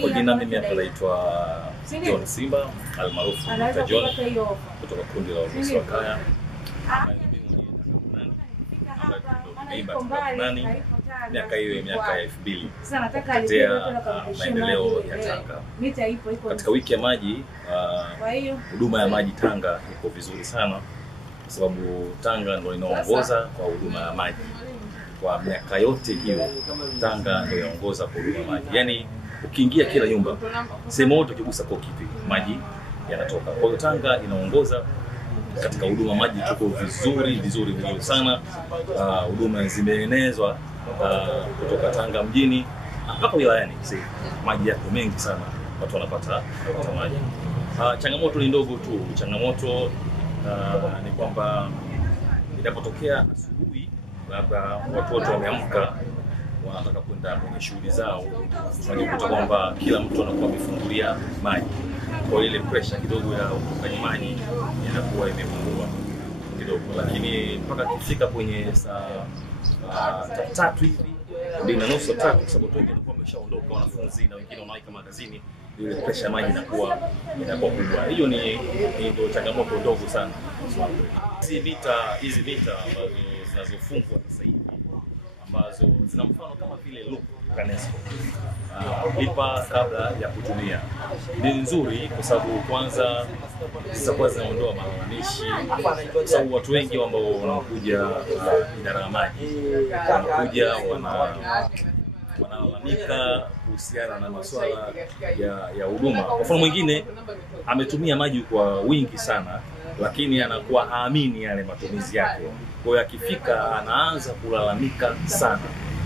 Kwa jina mimi hapa naitwa John Simba almaarufu Mr. John kutoka kundi la Wavusi wa Kaya. Miaka hiyo miaka ya 2000 kutetea maendeleo ya Tanga. Katika wiki ya maji, huduma ya maji Tanga iko vizuri sana kwa sababu Tanga ndio inaongoza kwa huduma ya maji. Kwa miaka yote hiyo Tanga ndio inaongoza kwa huduma ya maji. Yaani ukiingia kila nyumba, sehemu yote ukigusa koki maji yanatoka. Kwa hiyo Tanga inaongoza katika huduma maji, tuko vizuri sana. Huduma zimeenezwa kutoka Tanga mjini mpaka wilayani. Maji yako mengi sana, watu wanapata maji. Changamoto ni ndogo tu. Changamoto ni kwamba inapotokea asubuhi, labda watu wote wameamka wanataka kwenda kwenye shughuli zao, tunajikuta kwamba kila mtu anakuwa amefungulia maji. Kwa ile pressure kidogo ya kwenye maji inakuwa imepungua kidogo, lakini mpaka kufika kwenye saa 3 hivi ndio nusu 3, kwa sababu wengi wanakuwa wameshaondoka, wanafunzi na wengine wanaika magazini, ile pressure ya maji inakuwa kubwa. Hiyo ni ndio changamoto ndogo sana. Hizi mita ambazo zinazofungwa sasa hivi, ambazo zina mfano kama vile loop TANESCO, lipa kabla ya kutumia, ni nzuri kwa sababu kwanza zitakuwa zinaondoa malalamishi, kwa sababu watu wengi ambao wanakuja idara ya maji wanakuja wanalalamika kuhusiana na masuala ya huduma. Kwa mfano mwingine ametumia maji kwa wingi sana, lakini anakuwa haamini yale matumizi yake. Kwa hiyo akifika anaanza kulalamika sana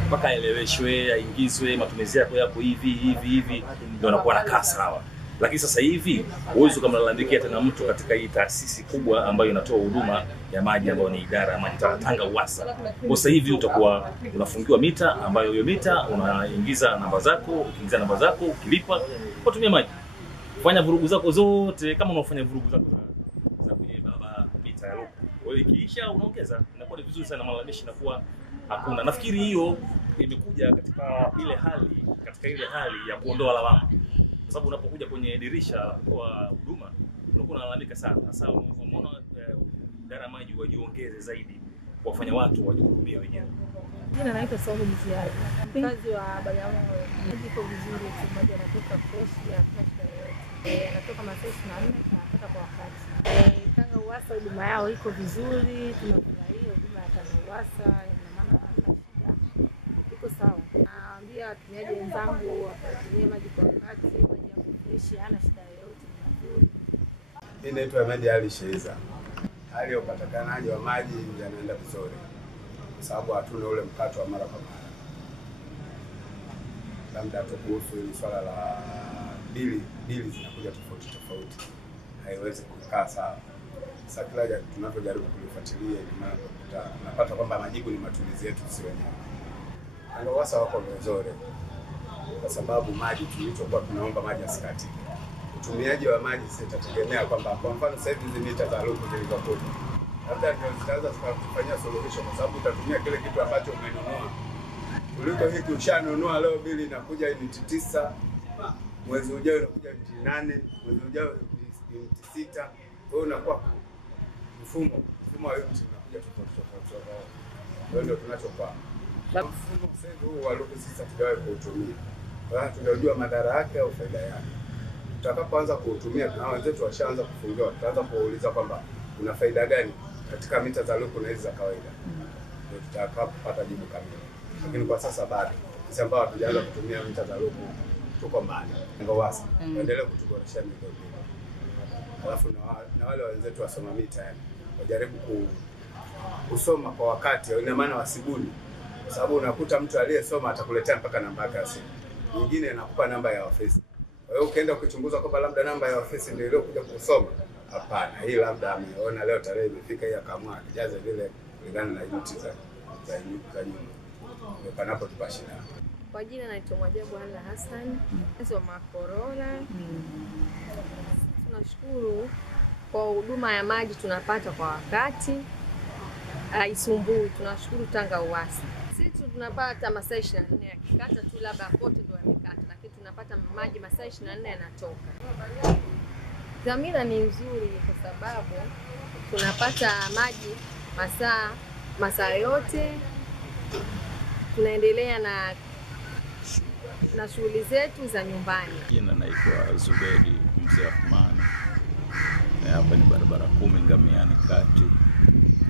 mpaka aeleweshwe, aingizwe matumizi yako yapo hivi ndio anakuwa anakaa sawa. Lakini sasa hivi uwezo kama lalamika tena mtu katika hii taasisi kubwa ambayo inatoa huduma ya maji ambayo ni idara ya maji Tanga UWASA. Kwa sasa hivi utakuwa unafungiwa mita, ambayo hiyo mita unaingiza namba zako, ukiingiza namba zako ukilipa utumia maji. Fanya vurugu zako zote kama unafanya vurugu zako za kwenye baba mita ya loko. Kwa hiyo ikiisha unaongeza, inakuwa ni vizuri sana, malalamishi inakuwa hakuna. Nafikiri hiyo imekuja katika ile hali ya kuondoa lawama. Kwa sababu unapokuja kwenye dirisha kwa huduma unakuwa unalalamika sana. Sasa unaona idara maji wajiongeze zaidi kuwafanya watu wajihudumie wenyewe. Jina naitwa Saumu Mziaji. Kazi wa Bagamoyo. Maji iko vizuri, maji yanatoka fresh ya fresh. Yanatoka masaa 24 tunapata kwa wakati. Tanga UWASA huduma yao iko vizuri, tunafurahia huduma ya Tanga UWASA, ina maana iko sawa. Naambia watumiaji wenzangu watumie maji kwa wakati, maji yako fresh, hana shida yoyote. Mimi naitwa Ahmed Ali Sheiza. Hali ya upatikanaji wa maji yanaenda vizuri, kwa sababu hatuna ule mkato wa mara kwa mara. Labda tukuhusu ile swala la bili zinakuja tofauti, haiwezi kukaa sawa. Sasa kila tunapojaribu kulifuatilia tunapata kwamba majibu ni matumizi yetu sisi wenyewe. Ndio UWASA wako vizuri, kwa sababu maji tulichokuwa tunaomba maji asikatike. Utumiaji wa maji sitategemea kwamba kwa mfano sasa hivi hizi mita za luku zilizokuja labda ndio zitaanza kufanyia suluhisho, kwa sababu utatumia kile kitu ambacho umenunua. Kuliko hiki ushanunua leo bili inakuja unit 9, mwezi ujao inakuja unit 8, mwezi ujao unit 6. Kwa hiyo unakuwa mfumo wa unit unakuja tofauti. Ndio tunachopaa. Mfumo huu wa luku sisi tugawe kuutumia. Kwa hiyo tunajua madhara yake au faida yake. Tutakapoanza kuutumia na wenzetu washaanza kufungiwa, tutaanza kuuliza kwamba una faida gani katika mita za luku na hizi za kawaida. Ndio tutakapopata jibu kamili. Lakini kwa sasa bado sisi ambao hatujaanza kutumia mita za luku tuko mbali. Ngo UWASA endelee kutuboreshia miundombinu. Alafu na wale wenzetu wasoma mita wajaribu kusoma kwa wakati, ina maana wasibuni. Kwa sababu unakuta mtu aliyesoma atakuletea mpaka namba yake ya simu. Nyingine anakupa namba ya ofisi. Kwa hiyo ukienda kuchunguza kwamba labda namba ya ofisi ndio ile kuja kusoma, hapana, hii labda ameona leo tarehe imefika hii akaamua akijaza vile kulingana na unit za nyumba. Ndio panapo tupashina. Kwa jina naitwa Mwajabu Ala Hassan, mkazi wa Makorola. Tunashukuru kwa huduma ya maji tunapata kwa wakati. Haisumbui. Tunashukuru Tanga UWASA. Sisi tunapata masaa 24 yakikata tu labda kote ndio yamekata, lakini tunapata maji masaa 24 yanatoka. Dhamira ni nzuri kwa sababu tunapata maji masaa yote, tunaendelea na shughuli zetu za nyumbani. Jina naitwa Zubedi Mzee Ahmad. Hapa ni barabara 10 Ngamiani kati.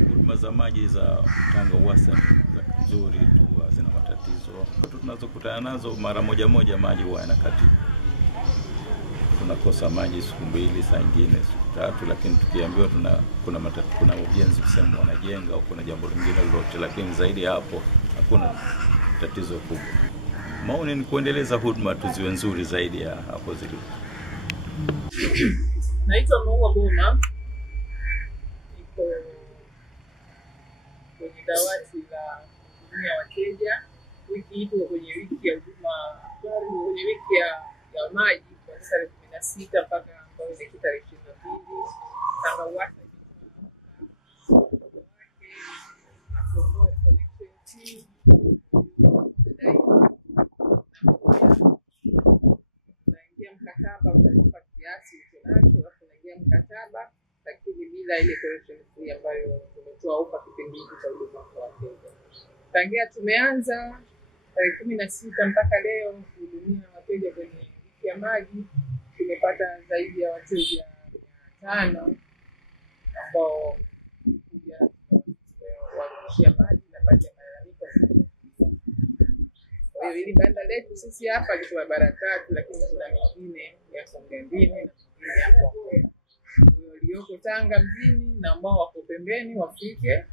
Huduma za maji za Tanga Uwasa ni nzuri tu, hazina matatizo. Tunazokutana nazo mara moja maji huwa yanakati. Tunakosa maji siku 2, saa nyingine siku 3, lakini tukiambiwa kuna ujenzi kusema wanajenga au kuna jambo lingine lolote, lakini zaidi hapo hakuna tatizo kubwa. Maoni ni kuendeleza huduma tuziwe nzuri zaidi ya hapo zilizo. Naitwa Maua Boma. Niko kwenye dawati la hudumia wateja. Wiki hii tuko kwenye wiki ya huduma, kwenye wiki ya maji kwa tarehe 16 mpaka tarehe 22. Tanga Uwasa mkataba, lakini bila ile correction fee ambayo tumetoa upa kipindi hiki cha huduma kwa wateja. Tangia tumeanza tarehe 16 mpaka leo kuhudumia wateja kwenye wiki ya maji, tumepata zaidi ya wateja 500 ambao kuja maji na baadhi ya malalamiko. Kwa hiyo hili banda letu sisi hapa liko barabara 3, lakini kuna mingine ya Kongembini na mingine ya Kwakwe. Walioko Tanga mjini na ambao wako pembeni wafike